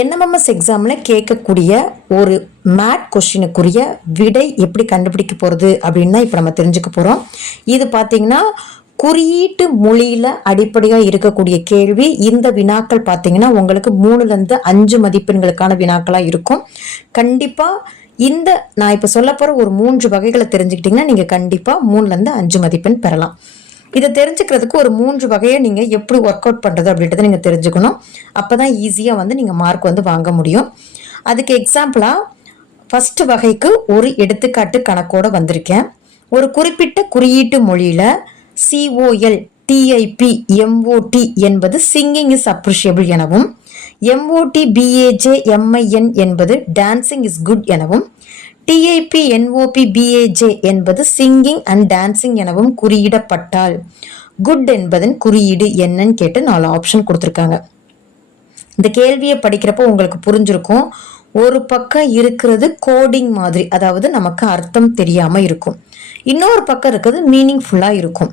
NMMS எக்ஸாமில் கேட்கக்கூடிய ஒரு மேட் கொஷினுக்குரிய விடை எப்படி கண்டுபிடிக்க போகிறது அப்படின்னு தான் இப்போ நம்ம தெரிஞ்சுக்க போகிறோம் இது பார்த்தீங்கன்னா குறியீட்டு மொழியில் அடிப்படையாக இருக்கக்கூடிய கேள்வி. இந்த வினாக்கள் பார்த்தீங்கன்னா உங்களுக்கு மூணுலேருந்து அஞ்சு மதிப்பெண்களுக்கான வினாக்களாக இருக்கும். கண்டிப்பாக இந்த நான் இப்போ சொல்ல போகிற ஒரு மூன்று வகைகளை தெரிஞ்சுக்கிட்டிங்கன்னா நீங்கள் கண்டிப்பாக மூணுலேருந்து அஞ்சு மதிப்பெண் பெறலாம். இதை தெரிஞ்சுக்கிறதுக்கு ஒரு மூன்று வகையை நீங்கள் எப்படி ஒர்க் அவுட் பண்ணுறது அப்படின்றத நீங்கள் தெரிஞ்சுக்கணும். அப்போ தான் ஈஸியாக வந்து நீங்கள் மார்க் வந்து வாங்க முடியும். அதுக்கு எக்ஸாம்பிளாக ஃபஸ்ட்டு வகைக்கு ஒரு எடுத்துக்காட்டு கணக்கோடு வந்திருக்கேன். ஒரு குறிப்பிட்ட குறியீட்டு மொழியில் C O L D I P M O D என்பது சிங்கிங் இஸ் அப்ரிஷியபிள் எனவும் M O D P A J M I N என்பது டான்சிங் இஸ் குட் எனவும் D I P N O P P A J என்பது singing and dancing எனவும் குறியிடப்பட்டால். Good என்பதன் குறியீடு என்னன்னு கேட்டு நாலு ஆப்ஷன் கொடுத்துருக்காங்க. இந்த கேள்வியை படிக்கிறப்போ உங்களுக்கு புரிஞ்சிருக்கும். ஒரு பக்கம் இருக்கிறது கோடிங் மாதிரி அதாவது நமக்கு அர்த்தம் தெரியாமல் இருக்கும். இன்னொரு பக்கம் இருக்கிறது மீனிங்ஃபுல்லாக இருக்கும்.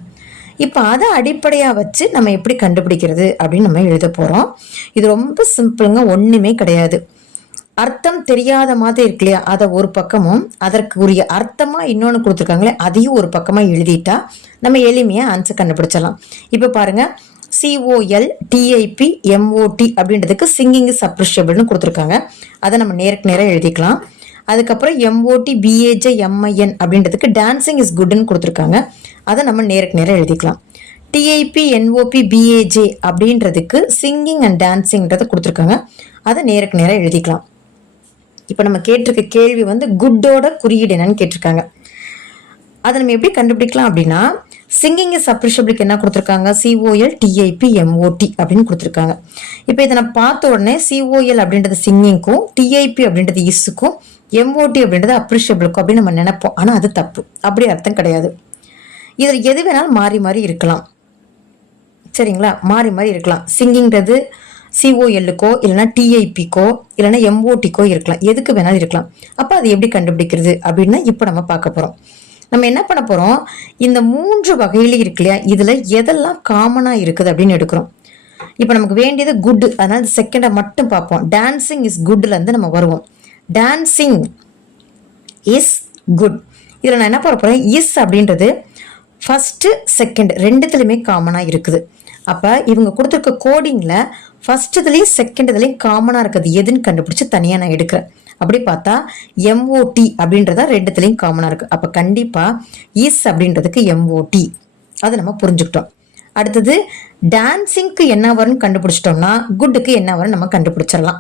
இப்போ அதை அடிப்படையாக வச்சு நம்ம எப்படி கண்டுபிடிக்கிறது அப்படின்னு நம்ம எழுத போகிறோம் இது ரொம்ப சிம்பிளுங்க ஒன்றுமே கிடையாது. அர்த்தம் தெரியாத மாதிரி இருக்கு இல்லையா? அதை ஒரு பக்கமும் அதற்கு உரிய அர்த்தமாக இன்னொன்று கொடுத்துருக்காங்களே அதையும் ஒரு பக்கமாக எழுதிட்டா நம்ம எளிமையாக ஆன்சர் கண்டுபிடிச்சிடலாம். இப்போ பாருங்க C O L D I P M O D அப்படின்றதுக்கு சிங்கிங் இஸ் அப்ரிஷியபிள்னு கொடுத்துருக்காங்க. அதை நம்ம நேருக்கு நேராக எழுதிக்கலாம். அதுக்கப்புறம் M O D P A J M I N அப்படின்றதுக்கு டான்சிங் இஸ் குட்னு கொடுத்துருக்காங்க. அதை நம்ம நேருக்கு நேராக எழுதிக்கலாம். டிஐபி என்ஓபி பிஏஜே அப்படின்றதுக்கு சிங்கிங் அண்ட் டான்ஸிங்கிறத கொடுத்துருக்காங்க. அதை நேருக்கு நேராக எழுதிக்கலாம். இப்போ நம்ம கேட்டிருக்க கேள்வி வந்து குட்டோட குறியீடு என்னன்னு கேட்டிருக்காங்க. அதை நம்ம எப்படி கண்டுபிடிக்கலாம் அப்படின்னா சிங்கிங் இஸ் அப்ரிஷபிளுக்கு என்ன கொடுத்துருக்காங்க? சிஓஎல் டிஐபி எம்ஓடி அப்படின்னு கொடுத்துருக்காங்க. இப்போ இதை நான் பார்த்த உடனே சிஓஎல் அப்படின்றது சிங்கிங்க்கும் டிஐபி அப்படின்றது இஸ்ஸுக்கும் எம்ஓடி அப்படின்றது அப்ரிஷபிளுக்கும் அப்படின்னு நம்ம நினைப்போம். ஆனால் அது தப்பு. அப்படி அர்த்தம் கிடையாது. இதில் எது வேணாலும் மாறி மாறி இருக்கலாம். சரிங்களா? மாறி மாறி இருக்கலாம். சிங்கிங்கிறது சிஓஎல்லுக்கோ இல்லைனா டிஐபிக்கோ இல்லைனா எம்ஓடிக்கோ இருக்கலாம். எதுக்கு வேணாலும் இருக்கலாம். அப்போ அது எப்படி கண்டுபிடிக்கிறது அப்படின்னா இப்போ நம்ம பார்க்க போகிறோம் நம்ம என்ன பண்ண போகிறோம் இந்த மூன்று வகையில இருக்கு இல்லையா? இதில் எதெல்லாம் காமனாக இருக்குது அப்படின்னு எடுக்கிறோம். இப்போ நமக்கு வேண்டியது குட் அதனால செகண்டை மட்டும் பார்ப்போம். டான்சிங் இஸ் குட்லேருந்து நம்ம வருவோம். டான்சிங் இஸ் குட் இதில் நான் என்ன பண்ண போகிறேன் இஸ் அப்படின்றது ஃபஸ்ட்டு செகண்ட் ரெண்டுத்துலையுமே காமனாக இருக்குது. அப்போ இவங்க கொடுத்துருக்க கோடிங்கில் ஃபஸ்ட் இதுலேயும் செகண்ட் இதுலேயும் காமனாக இருக்கிறது எதுன்னு கண்டுபிடிச்சி தனியாக நான் எடுக்கிறேன். அப்படி பார்த்தா எம்ஓடி அப்படின்றதா ரெண்டுத்துலேயும் காமனாக இருக்குது அப்போ கண்டிப்பாக இஸ் அப்படின்றதுக்கு எம்ஓடி அதை நம்ம புரிஞ்சுக்கிட்டோம். அடுத்தது டான்சிங்க்கு என்ன வரும்னு கண்டுபிடிச்சிட்டோம்னா குட்டுக்கு என்ன வரும்னு நம்ம கண்டுபிடிச்சிடலாம்.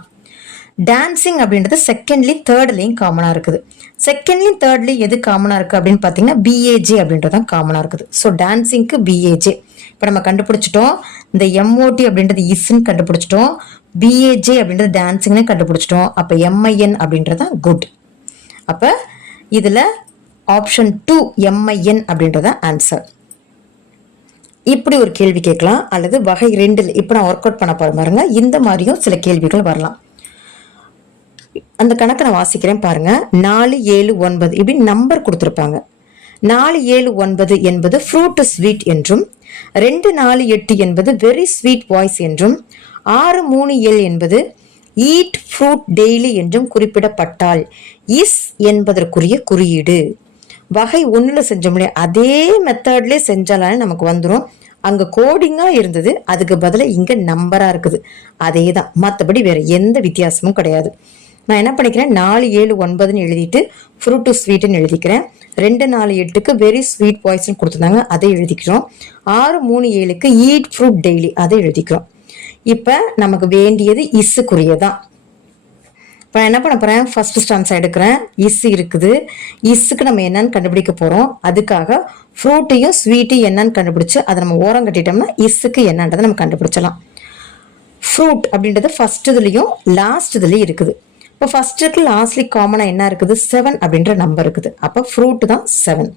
டான்சிங் அப்படின்றது செகண்ட்லேயும் தேர்ட்லேயும் காமனாக இருக்குது. செகண்ட்லேயும் தேர்ட்லேயும் எது காமனாக இருக்குது அப்படின்னு பார்த்தீங்கன்னா பிஏஜே அப்படின்றது தான் காமனாக இருக்குது. ஸோ டான்சிங்க்கு பிஏஜே இப்போ நம்ம கண்டுபிடிச்சிட்டோம். இந்த எம்ஓடி அப்படின்றது இஸ்ன்னு கண்டுபிடிச்சிட்டோம். பிஏஜே அப்படின்றது டான்சிங்னு கண்டுபிடிச்சிட்டோம். அப்போ எம்ஐஎன் அப்படின்றது தான் குட் அப்போ இதில் option two M I N அப்படின்றத ஆன்சர் இப்படி ஒரு கேள்வி கேட்கலாம். அல்லது வகை ரெண்டில் இப்போ நான் ஒர்க் அவுட் பண்ண போகிற பாருங்க. இந்த மாதிரியும் சில கேள்விகள் வரலாம். அந்த கணக்கை நான் வாசிக்கிறேன் பாருங்க. நாலு ஏழு ஒன்பது. இப்படி நம்பர் கொடுத்துருப்பாங்க. நாலு ஏழு ஒன்பது என்பது ஃப்ரூட் ஸ்வீட் என்றும் ரெண்டு நாலு எட்டு என்பது வெரி ஸ்வீட் வாய்ஸ் என்றும் ஆறு மூணு ஏழு என்பது ஈட் ஃப்ரூட் டெய்லி என்றும் குறிப்பிடப்பட்டால் இஸ் என்பதற்குரிய குறியீடு. வகை ஒன்றில் செஞ்சோம் இல்லையா அதே மெத்தட்லேயே செஞ்சாலே நமக்கு வந்துடும் அங்கே கோடிங்காக இருந்தது அதுக்கு பதிலாக இங்கே நம்பராக இருக்குது. அதே தான் மற்றபடி வேறு எந்த வித்தியாசமும் கிடையாது. நான் என்ன பண்ணிக்கிறேன்? நாலு ஏழு ஒன்பதுன்னு எழுதிட்டு ஃப்ரூட் டு ஸ்வீட்டுன்னு எழுதிக்கிறேன். ரெண்டு நாலு எட்டுக்கு வெரி ஸ்வீட் பாய்ஸ்னு கொடுத்துருந்தாங்க. அதை எழுதிக்கிறோம். ஆறு மூணு ஏழுக்கு ஈட் ஃப்ரூட் டெய்லி அதை எழுதிக்கிறோம். இப்போ நமக்கு வேண்டியது இஸ்ஸுக்குரியதான் இப்போ என்ன பண்ண போகிறேன் ஃபர்ஸ்ட் ஸ்டான்ஸ் எடுக்கிறேன். இஸ் இருக்குது. இஸ்ஸுக்கு நம்ம என்னன்னு கண்டுபிடிக்க போகிறோம் அதுக்காக ஃப்ரூட்டையும் ஸ்வீட்டையும் என்னன்னு கண்டுபிடிச்சு அதை நம்ம ஓரம் கட்டிட்டோம்னா இஸ்ஸுக்கு என்னன்றதை நம்ம கண்டுபிடிச்சலாம். ஃப்ரூட் அப்படின்றது ஃபர்ஸ்ட் இதுலேயும் லாஸ்ட் இதுலேயும் இருக்குது. இப்போ ஃபர்ஸ்ட்டுக்கு லாஸ்ட்லி காமனாக என்ன இருக்குது? செவன் அப்படின்ற நம்பர் இருக்குது. அப்போ ஃப்ரூட் தான் செவன்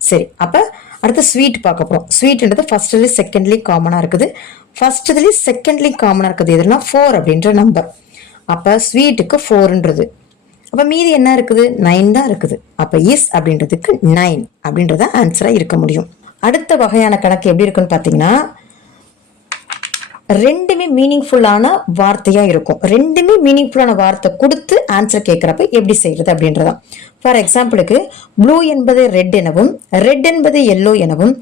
சரி அப்போ அடுத்து ஸ்வீட் பார்க்க போகிறோம் ஸ்வீட்ன்றது ஃபர்ஸ்ட்லேயும் செகண்ட்லேயும் காமனாக இருக்குது. ஃபஸ்ட்டுலேயும் செகண்ட்லேயும் காமனாக இருக்குது எதுனா ஃபோர் அப்படின்ற நம்பர் அப்போ ஸ்வீட்டுக்கு ஃபோருன்றது அப்போ மீதி என்ன இருக்குது? நைன் தான் இருக்குது. அப்போ இஸ் அப்படின்றதுக்கு நைன் அப்படின்றத ஆன்சராக இருக்க முடியும். அடுத்த வகையான கணக்கு எப்படி இருக்குன்னு பார்த்தீங்கன்னா ரெண்டுமே மீனிங்ஃபுல்லான வார்த்தையாக இருக்கும். ரெண்டுமே மீனிங்ஃபுல்லான வார்த்தை கொடுத்து ஆன்சர் கேட்குறப்ப எப்படி செய்கிறது அப்படின்றதான். ஃபார் எக்ஸாம்பிளுக்கு ப்ளூ என்பது ரெட் எனவும் ரெட் என்பது எல்லோ எனவும்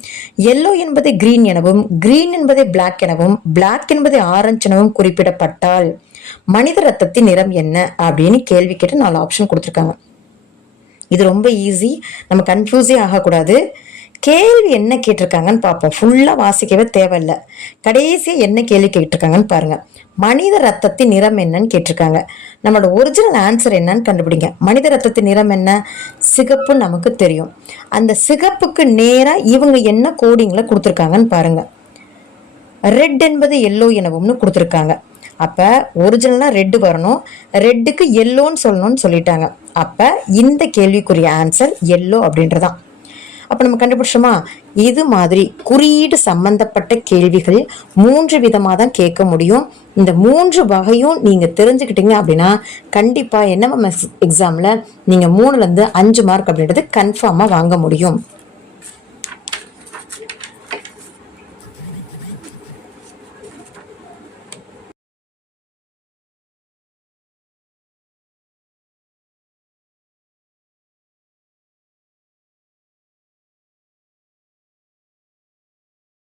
எல்லோ என்பது கிரீன் எனவும் கிரீன் என்பது பிளாக் எனவும் பிளாக் என்பது ஆரஞ்சு எனவும் குறிப்பிடப்பட்டால் மனித ரத்தத்தின் நிறம் என்ன அப்படின்னு கேள்வி கேட்டு நாலு ஆப்ஷன் கொடுத்துருக்காங்க. இது ரொம்ப ஈஸி நம்ம கன்ஃபியூஸே ஆகக்கூடாது. கேள்வி என்ன கேட்டிருக்காங்கன்னு பார்ப்போம். ஃபுல்லாக வாசிக்கவே தேவையில்ல. கடைசியாக என்ன கேள்வி கேட்டிருக்காங்கன்னு பாருங்க. மனித ரத்தத்தின் நிறம் என்னன்னு கேட்டிருக்காங்க. நம்மளோட ஒரிஜினல் ஆன்சர் என்னன்னு கண்டுபிடிங்க. மனித ரத்தத்தின் நிறம் என்ன? சிகப்பு நமக்கு தெரியும். அந்த சிகப்புக்கு நேராக இவங்க என்ன கோடிங்கில் கொடுத்துருக்காங்கன்னு பாருங்கள் ரெட் என்பது எல்லோ எனவும்னு கொடுத்துருக்காங்க. அப்போ ஒரிஜினலாக ரெட்டு வரணும். ரெட்டுக்கு எல்லோன்னு சொல்லணும்னு சொல்லிட்டாங்க. அப்போ இந்த கேள்விக்குரிய ஆன்சர் எல்லோ அப்படின்றதான். அப்போ நம்ம கண்டுபிடிச்சோமா? இது மாதிரி குறியீடு சம்பந்தப்பட்ட கேள்விகள் மூன்று விதமாக தான் கேட்க முடியும். இந்த மூன்று வகையும் நீங்கள் தெரிஞ்சுக்கிட்டீங்க அப்படின்னா கண்டிப்பாக என்எம்எஸ் எக்ஸாமில் நீங்கள் மூணுலேருந்து அஞ்சு மார்க் அப்படின்றது கன்ஃபார்மாக வாங்க முடியும்.